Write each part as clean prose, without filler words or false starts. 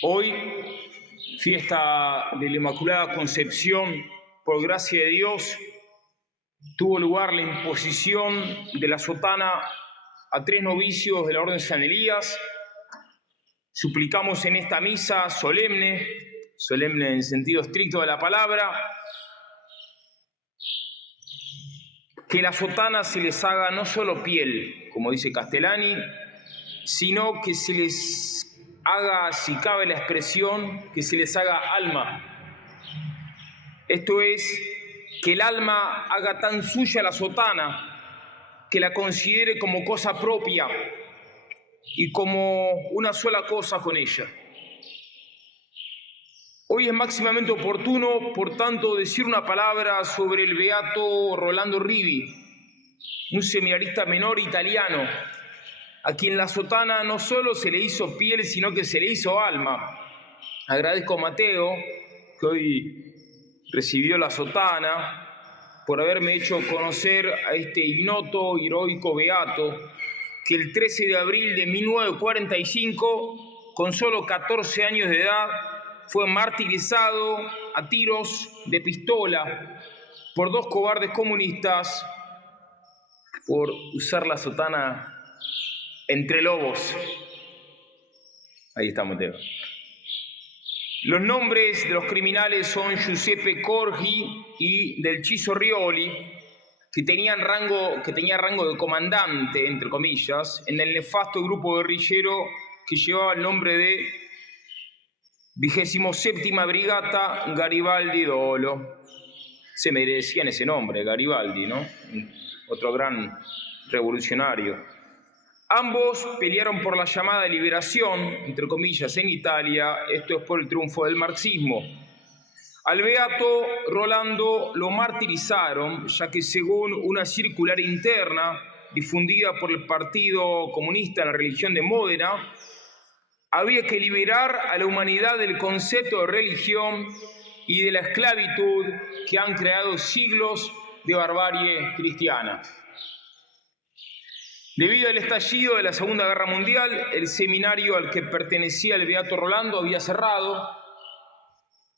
Hoy, fiesta de la Inmaculada Concepción, por gracia de Dios, tuvo lugar la imposición de la sotana a 3 novicios de la Orden de San Elías. Suplicamos en esta misa solemne en el sentido estricto de la palabra, que la sotana se les haga no solo piel, como dice Castellani, sino que se les haga, si cabe la expresión, que se les haga alma. Esto es, que el alma haga tan suya la sotana, que la considere como cosa propia y como una sola cosa con ella. Hoy es máximamente oportuno, por tanto, decir una palabra sobre el beato Rolando Rivi, un seminarista menor italiano, a quien la sotana no solo se le hizo piel, sino que se le hizo alma. Agradezco a Mateo, que hoy recibió la sotana, por haberme hecho conocer a este ignoto, heroico beato, que el 13 de abril de 1945, con solo 14 años de edad, fue martirizado a tiros de pistola por 2 cobardes comunistas por usar la sotana entre lobos. Ahí está Mateo. Los nombres de los criminales son Giuseppe Corgi y del Chiso Rioli, que tenía rango de comandante, entre comillas, en el nefasto grupo guerrillero que llevaba el nombre de 27ª Brigata Garibaldi Dolo. Se merecían ese nombre, Garibaldi, ¿no? Otro gran revolucionario. Ambos pelearon por la llamada liberación, entre comillas, en Italia, esto es por el triunfo del marxismo. Al beato Rolando lo martirizaron, ya que según una circular interna difundida por el Partido Comunista en la religión de Módena, había que liberar a la humanidad del concepto de religión y de la esclavitud que han creado siglos de barbarie cristiana. Debido al estallido de la Segunda Guerra Mundial, el seminario al que pertenecía el beato Rolando había cerrado,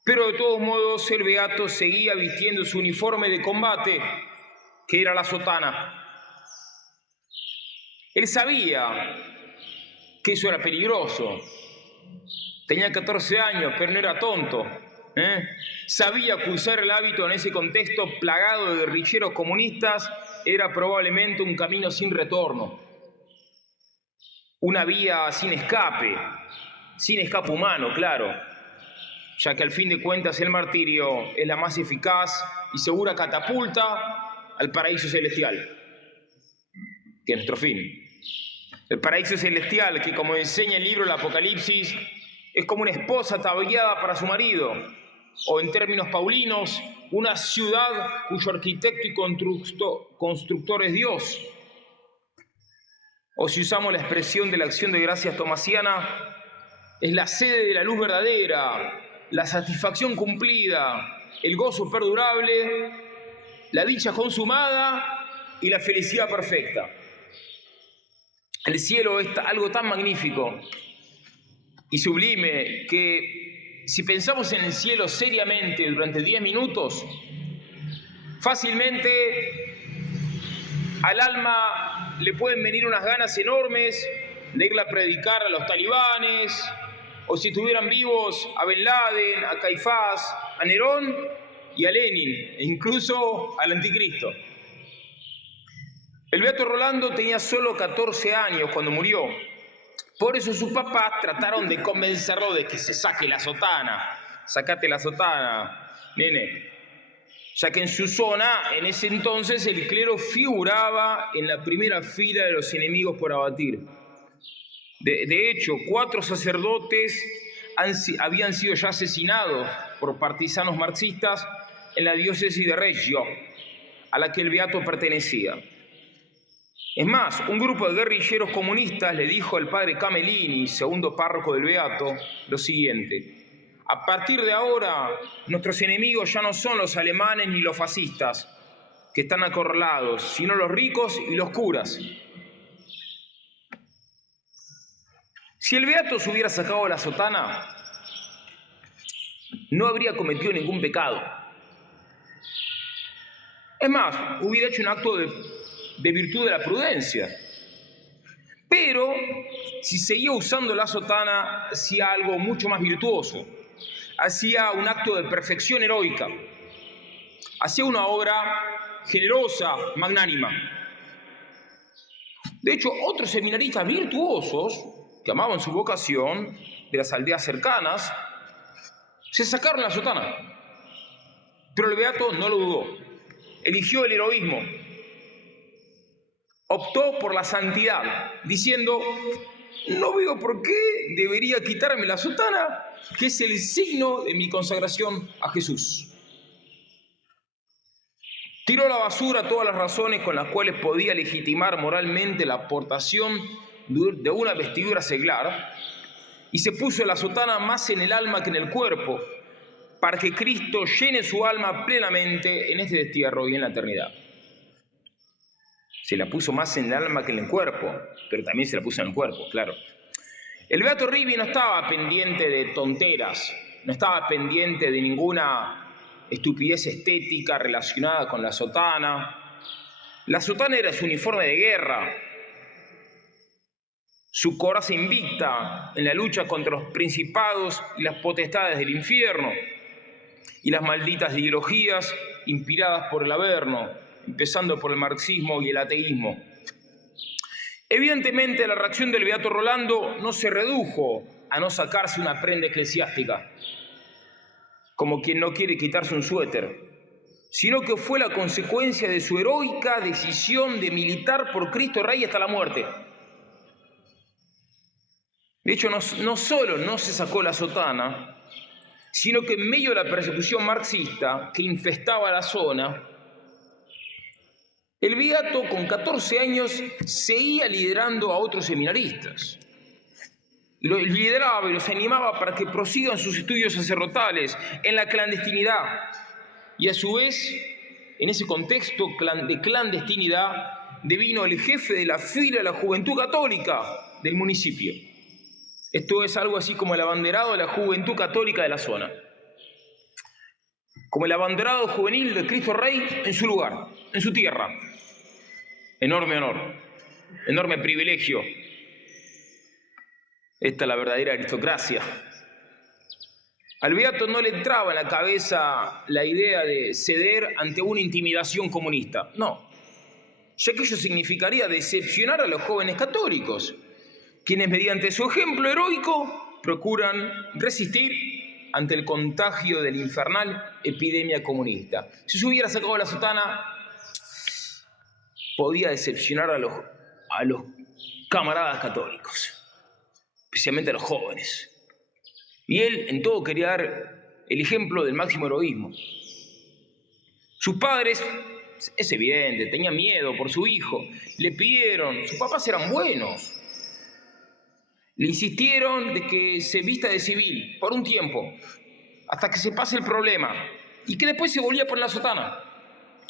pero de todos modos el beato seguía vistiendo su uniforme de combate, que era la sotana. Él sabía que eso era peligroso. Tenía 14 años, pero no era tonto. Sabía que usar el hábito en ese contexto plagado de guerrilleros comunistas era probablemente un camino sin retorno, una vía sin escape humano, claro, ya que al fin de cuentas el martirio es la más eficaz y segura catapulta al paraíso celestial, que es nuestro fin. El paraíso celestial, que como enseña el libro del Apocalipsis, es como una esposa ataviada para su marido, o en términos paulinos, una ciudad cuyo arquitecto y constructor es Dios. O si usamos la expresión de la acción de gracias tomasiana, es la sede de la luz verdadera, la satisfacción cumplida, el gozo perdurable, la dicha consumada y la felicidad perfecta. El cielo es algo tan magnífico y sublime que si pensamos en el cielo seriamente durante 10 minutos, fácilmente al alma le pueden venir unas ganas enormes de irle a predicar a los talibanes, o si estuvieran vivos, a Ben Laden, a Caifás, a Nerón y a Lenin, e incluso al anticristo. El beato Rolando tenía solo 14 años cuando murió. Por eso sus papás trataron de convencerlo de que se saque la sotana. Sacate la sotana, nene. Ya que en su zona, en ese entonces, el clero figuraba en la primera fila de los enemigos por abatir. De hecho, 4 sacerdotes habían sido ya asesinados por partisanos marxistas en la diócesis de Reggio, a la que el beato pertenecía. Es más, un grupo de guerrilleros comunistas le dijo al padre Camelini, segundo párroco del beato, lo siguiente: a partir de ahora, nuestros enemigos ya no son los alemanes ni los fascistas, que están acorralados, sino los ricos y los curas. Si el beato se hubiera sacado la sotana, no habría cometido ningún pecado. Es más, hubiera hecho un acto de virtud de la prudencia. Pero si seguía usando la sotana, hacía algo mucho más virtuoso. Hacía un acto de perfección heroica. Hacía una obra generosa, magnánima. De hecho, otros seminaristas virtuosos, que amaban su vocación, de las aldeas cercanas, se sacaron la sotana. Pero el beato no lo dudó. Eligió el heroísmo. Optó por la santidad, diciendo: no veo por qué debería quitarme la sotana, que es el signo de mi consagración a Jesús. Tiró a la basura todas las razones con las cuales podía legitimar moralmente la aportación de una vestidura seglar y se puso la sotana más en el alma que en el cuerpo, para que Cristo llene su alma plenamente en este destierro y en la eternidad. Se la puso más en el alma que en el cuerpo, pero también se la puso en el cuerpo, claro. El beato Rivi no estaba pendiente de tonteras, no estaba pendiente de ninguna estupidez estética relacionada con la sotana. La sotana era su uniforme de guerra, su coraza invicta en la lucha contra los principados y las potestades del infierno y las malditas ideologías inspiradas por el Averno, empezando por el marxismo y el ateísmo. Evidentemente, la reacción del beato Rolando no se redujo a no sacarse una prenda eclesiástica, como quien no quiere quitarse un suéter, sino que fue la consecuencia de su heroica decisión de militar por Cristo Rey hasta la muerte. De hecho, no solo no se sacó la sotana, sino que en medio de la persecución marxista que infestaba la zona, el beato con 14 años seguía liderando a otros seminaristas. Los lideraba y los animaba para que prosigan sus estudios sacerdotales en la clandestinidad. Y a su vez, en ese contexto de clandestinidad, devino el jefe de la fila de la Juventud Católica del municipio. Esto es algo así como el abanderado de la Juventud Católica de la zona. Como el abanderado juvenil de Cristo Rey en su lugar, en su tierra. Enorme honor, enorme privilegio. Esta es la verdadera aristocracia. Al beato no le entraba en la cabeza la idea de ceder ante una intimidación comunista. No, ya que ello significaría decepcionar a los jóvenes católicos, quienes mediante su ejemplo heroico procuran resistir ante el contagio de la infernal epidemia comunista. Si se hubiera sacado la sotana, podía decepcionar a los camaradas católicos, especialmente a los jóvenes. Y él en todo quería dar el ejemplo del máximo heroísmo. Sus padres, es evidente, tenían miedo por su hijo. Le pidieron, sus papás eran buenos. Le insistieron de que se vista de civil por un tiempo, hasta que se pase el problema, y que después se volvía por la sotana.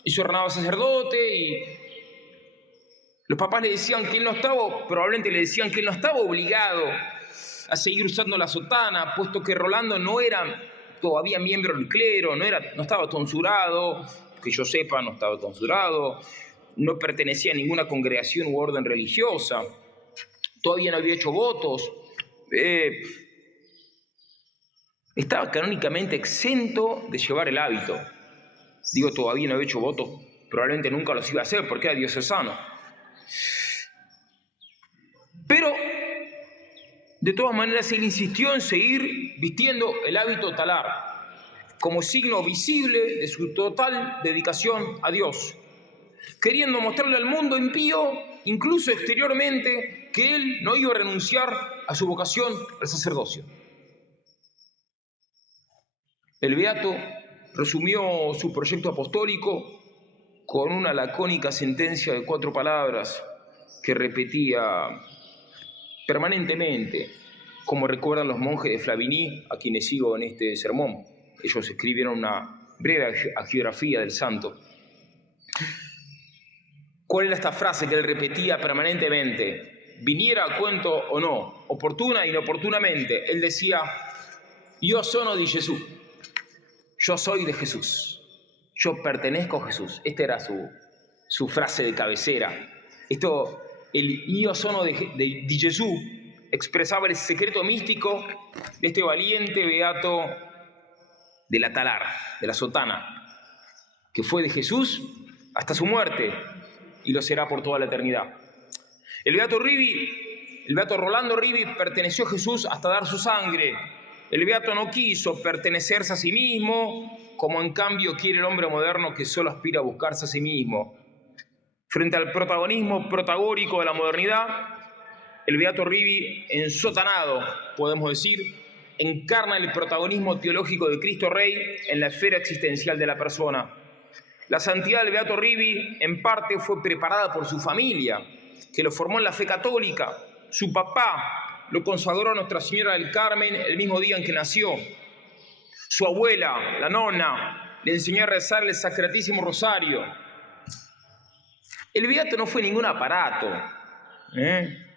Y se ordenaba sacerdote, y los papás le decían que él no estaba, probablemente le decían que él no estaba obligado a seguir usando la sotana, puesto que Rolando no era todavía miembro del clero, no estaba tonsurado, que yo sepa, no estaba tonsurado, no pertenecía a ninguna congregación u orden religiosa, todavía no había hecho votos, estaba canónicamente exento de llevar el hábito. Digo, todavía no había hecho votos, probablemente nunca los iba a hacer porque era diocesano. Pero, de todas maneras, él insistió en seguir vistiendo el hábito talar, como signo visible de su total dedicación a Dios, queriendo mostrarle al mundo impío, incluso exteriormente, que él no iba a renunciar a su vocación al sacerdocio. El beato resumió su proyecto apostólico con una lacónica sentencia de 4 palabras que repetía permanentemente, como recuerdan los monjes de Flavigny, a quienes sigo en este sermón. Ellos escribieron una breve hagiografía del santo. ¿Cuál era esta frase que él repetía permanentemente? Viniera a cuento o no, oportuna e inoportunamente, él decía: Io sono di Gesù. yo soy de Jesús, yo pertenezco a Jesús. Esta era su frase de cabecera. Esto, el io sono de Gesù, expresaba el secreto místico de este valiente beato de la talar, de la sotana, que fue de Jesús hasta su muerte y lo será por toda la eternidad. El beato Rolando Rivi perteneció a Jesús hasta dar su sangre. El beato no quiso pertenecerse a sí mismo, como en cambio quiere el hombre moderno que solo aspira a buscarse a sí mismo. Frente al protagonismo protagónico de la modernidad, el beato Rivi, ensotanado, podemos decir, encarna el protagonismo teológico de Cristo Rey en la esfera existencial de la persona. La santidad del beato Rivi, en parte, fue preparada por su familia, que lo formó en la fe católica. Su papá lo consagró a Nuestra Señora del Carmen el mismo día en que nació. Su abuela, la nonna, le enseñó a rezar el Sacratísimo Rosario. El beato no fue ningún aparato,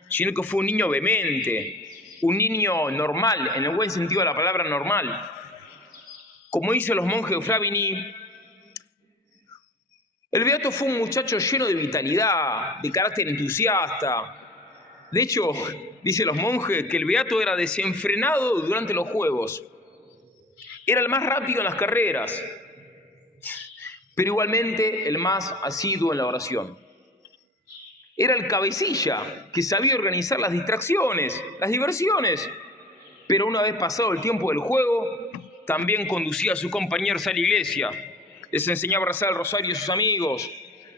sino que fue un niño vehemente, un niño normal, en el buen sentido de la palabra normal. Como dicen los monjes de Flavigny, el beato fue un muchacho lleno de vitalidad, de carácter entusiasta. De hecho, dicen los monjes que el beato era desenfrenado durante los juegos. Era el más rápido en las carreras, pero igualmente el más asiduo en la oración. Era el cabecilla, que sabía organizar las distracciones, las diversiones, pero una vez pasado el tiempo del juego, también conducía a sus compañeros a la iglesia, les enseñaba a rezar el rosario a sus amigos,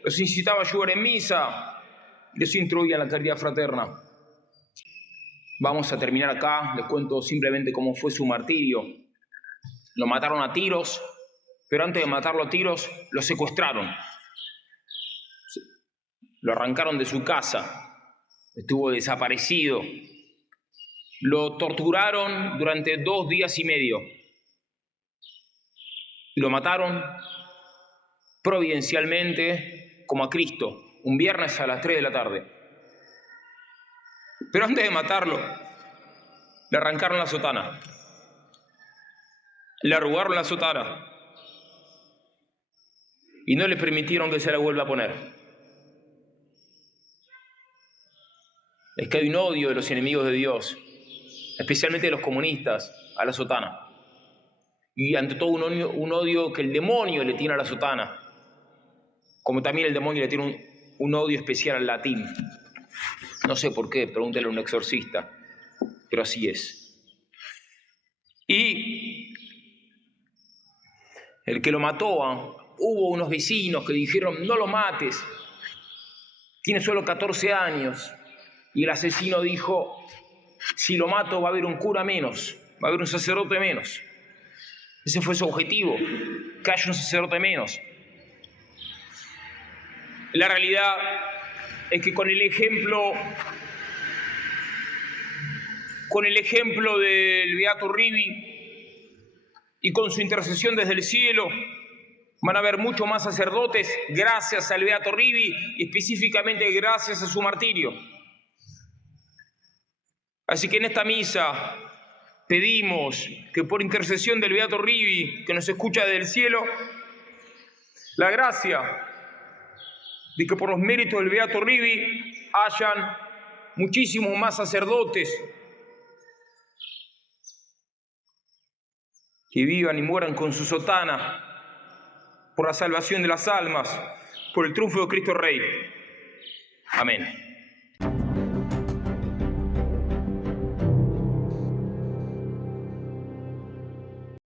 los incitaba a ayudar en misa y los instruía en la caridad fraterna. Vamos a terminar acá, les cuento simplemente cómo fue su martirio. Lo mataron a tiros, pero antes de matarlo a tiros, lo secuestraron. Lo arrancaron de su casa, estuvo desaparecido. Lo torturaron durante 2 días y medio. Y lo mataron providencialmente, como a Cristo, un viernes a las 3 de la tarde. Pero antes de matarlo, le arrancaron la sotana. Le arrugaron la sotana. Y no le permitieron que se la vuelva a poner. Es que hay un odio de los enemigos de Dios, especialmente de los comunistas, a la sotana. Y ante todo un odio que el demonio le tiene a la sotana, como también el demonio le tiene un odio especial al latín. No sé por qué, pregúntale a un exorcista, pero así es. Y el que lo mató, hubo unos vecinos que dijeron, no lo mates, tiene solo 14 años. Y el asesino dijo, si lo mato va a haber un cura menos, va a haber un sacerdote menos. Ese fue su objetivo, que haya un sacerdote menos. La realidad es que con el ejemplo del beato Rivi y con su intercesión desde el cielo, van a haber muchos más sacerdotes gracias al beato Rivi y específicamente gracias a su martirio. Así que en esta misa pedimos que por intercesión del beato Rivi, que nos escucha desde el cielo, la gracia de que por los méritos del beato Rivi hayan muchísimos más sacerdotes que vivan y mueran con su sotana por la salvación de las almas, por el triunfo de Cristo Rey. Amén.